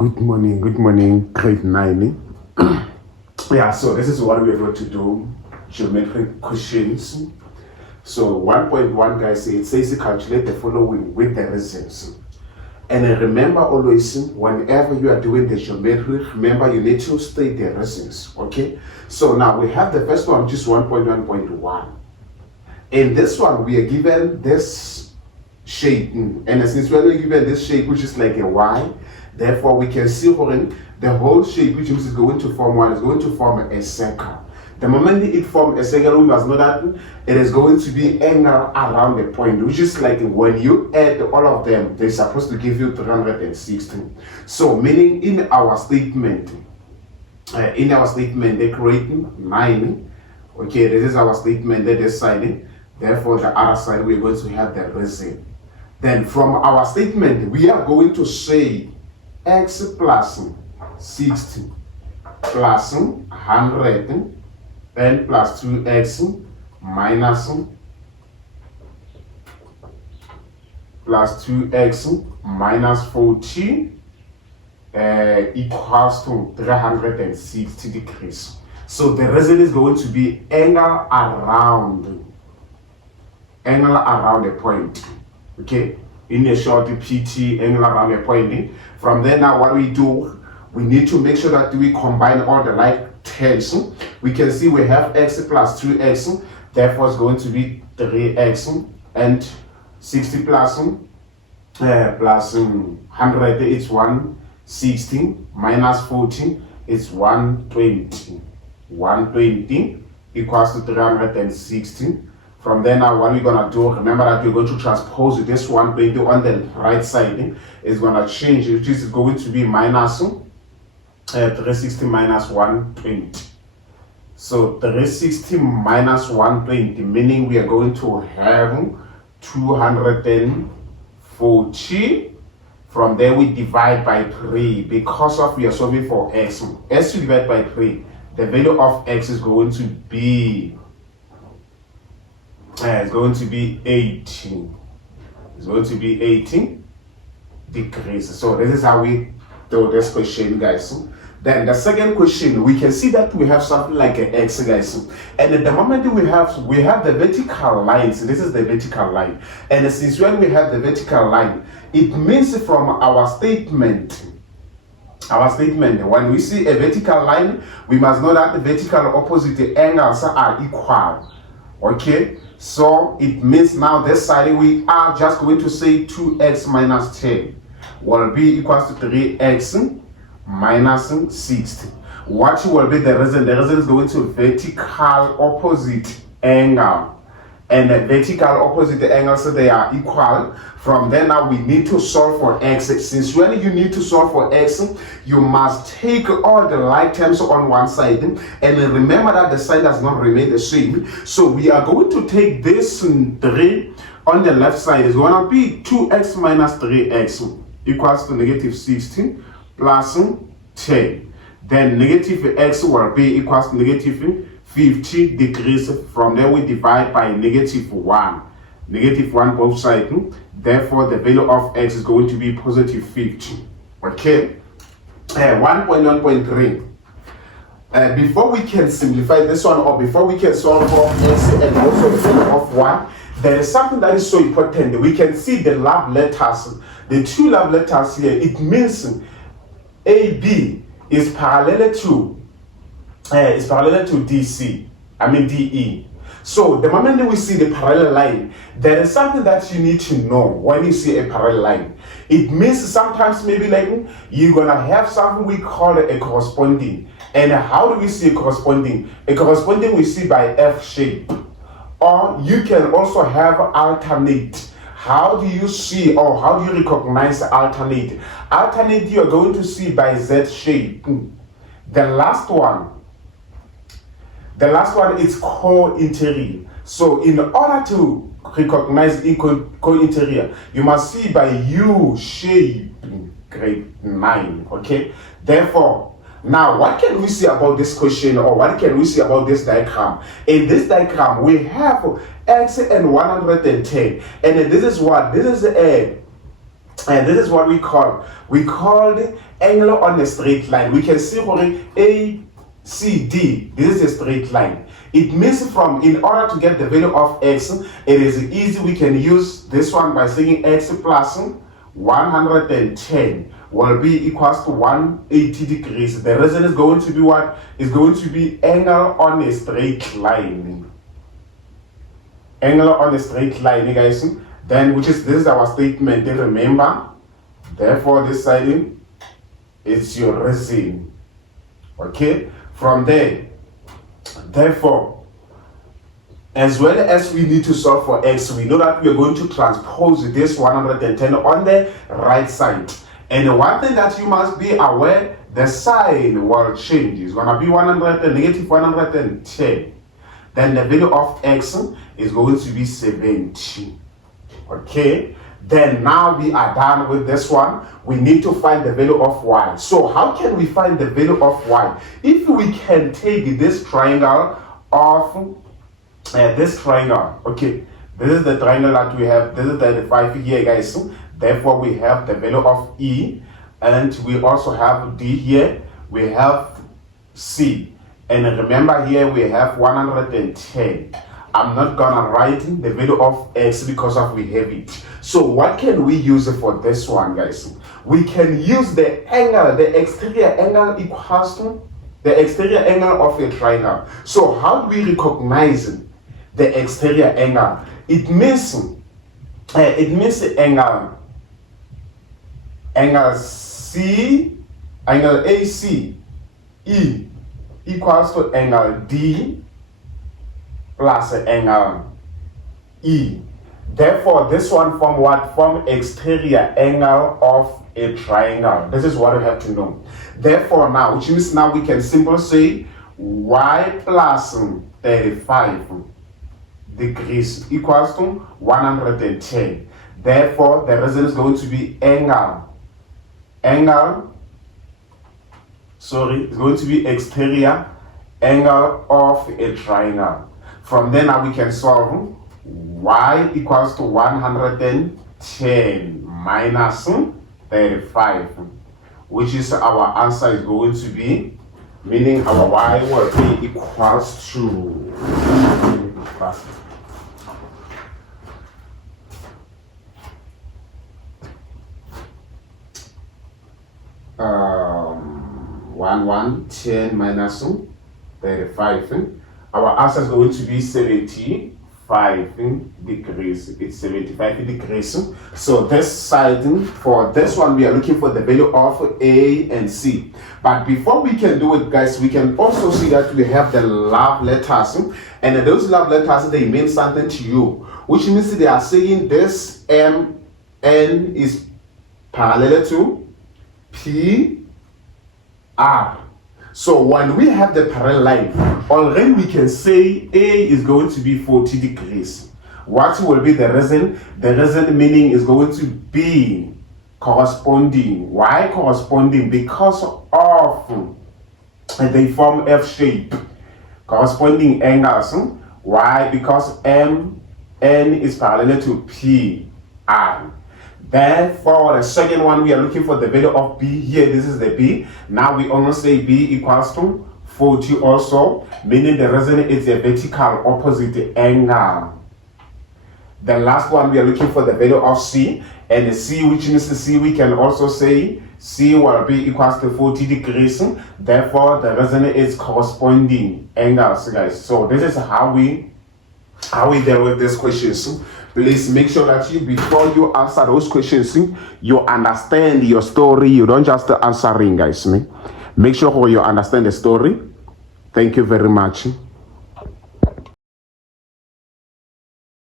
Good morning, grade 9. Yeah, so this is what we're going to do, geometric questions. So 1.1 guys, it says calculate the following with the reasons. And remember always, whenever you are doing the geometry, remember you need to state the reasons, okay? So now we have the first one, which is 1.1.1. In this one, we are given this shape, and since we are given this shape, which is like a Y, therefore we can see the whole shape which is going to form one is going to form a circle. The moment it forms a circle, we must know that it is going to be angle around the point, which is like when you add all of them, they're supposed to give you 360. So meaning in our statement, they create 9. Okay, this is our statement that is side. Therefore, the other side we're going to have the reason. Then from our statement, we are going to say x plus 60 plus 100 and plus 2x minus plus 2x minus 40 equals to 360 degrees. So the reason is going to be angle around the point. Okay, in a short PT, angle around the point. From there now, what we do, we need to make sure that we combine all the like terms. We can see we have x plus 2x, therefore it's going to be 3x, and 60 plus 100 is 160, minus 40 is 120. 120 equals to 360. From there now, what we're gonna do, remember that we're going to transpose this 120 on the right side. Is gonna change, which is going to be minus 360 minus 120. So 360 minus 120, meaning we are going to have 240. From there we divide by 3 because of we are solving for x. As you divide by 3, the value of x is going to be 18. It's going to be 18 degrees. So this is how we do this question, guys. Then the second question, we can see that we have something like an x, guys. And at the moment we have the vertical lines. This is the vertical line. And since when we have the vertical line, it means from our statement, when we see a vertical line, we must know that the vertical opposite angles are equal. Okay, so it means now this side we are just going to say 2x minus 10 will be equals to 3x minus 60. What will be the reason? The reason is going to vertical opposite angle. And the vertical opposite angles, so they are equal. From there now we need to solve for x. Since when you need to solve for x, you must take all the like terms on one side, and remember that the side does not remain the same. So we are going to take this 3 on the left side is going to be 2x minus 3x equals to negative 16 plus 10. Then negative x will be equals to negative 50 degrees. From there we divide by negative 1 both sides. Therefore the value of x is going to be positive 50. Okay, 1.1.3. Before we can simplify this one, or before we can solve for x and also the value of 1, there is something that is so important. We can see the love letters, the 2 love letters here. It means AB is parallel to DE. So the moment we see the parallel line, there is something that you need to know when you see a parallel line. It means sometimes maybe like you're gonna have something we call a corresponding. And how do we see a corresponding? A corresponding we see by F shape. Or you can also have alternate. How do you see, or how do you recognize alternate? Alternate you are going to see by Z shape. The last one is co-interior. So in order to recognize co-interior, you must see by U shape, grade 9. Okay, therefore, now what can we see about this question, or what can we see about this diagram? In this diagram, we have x and 110, and this is what? This is a And this is what we call the angle on a straight line. We can see for ACD, this is a straight line. It means in order to get the value of x, it is easy. We can use this one by saying x plus 110 will be equals to 180 degrees. The reason is going to be what? Is going to be angle on a straight line. Angle on a straight line, guys. Then, this is our statement. Remember, therefore, this side is your reason. Okay? From there, therefore, as well as we need to solve for x, we know that we are going to transpose this 110 on the right side. And one thing that you must be aware, the sign will change. It's going to be negative 110. Then the value of x is going to be 70. Okay? Then now we are done with this one. We need to find the value of y. So how can we find the value of y? If we can take this triangle of this triangle, okay, this is the triangle that we have. This is the 5 here, guys. Therefore, we have the value of E, and we also have D here. We have C, and remember here we have 110. I'm not gonna write the value of x because we have it. So what can we use for this one, guys? We can use the angle, the exterior angle equals to the exterior angle of a triangle. So how do we recognize the exterior angle? It means the angle C, angle AC E equals to angle D plus angle E. Therefore, this one form what? Form exterior angle of a triangle. This is what we have to know. Therefore, now, which means now we can simply say y plus 35 degrees equals to 110. Therefore, the reason is going to be it's going to be exterior angle of a triangle. From there now we can solve y equals to 110 minus 35, which is our answer is going to be, meaning our y will be equals to 110 minus 35. Our answer is going to be 75 degrees. It's 75 degrees. So this side, for this one, we are looking for the value of A and C. But before we can do it, guys, we can also see that we have the love letters. And those love letters, they mean something to you. Which means they are saying this M, N is parallel to P, R. So when we have the parallel line, already we can say A is going to be 40 degrees. What will be the reason? The reason meaning is going to be corresponding. Why corresponding? Because of they form F shape. Corresponding angles. Why? Because M, N is parallel to P, R. Therefore, the second one, we are looking for the value of B. Here, this is the B. Now we almost say B equals to 40 also, meaning the reason is a vertical opposite angle. The last one, we are looking for the value of C. And the C, which means the C, we can also say C will be equals to 40 degrees. Therefore, the reason is corresponding angles, guys. So this is how we deal with these questions. Please make sure that before you answer those questions, you understand your story. You don't just answer, guys. Make sure you understand the story. Thank you very much.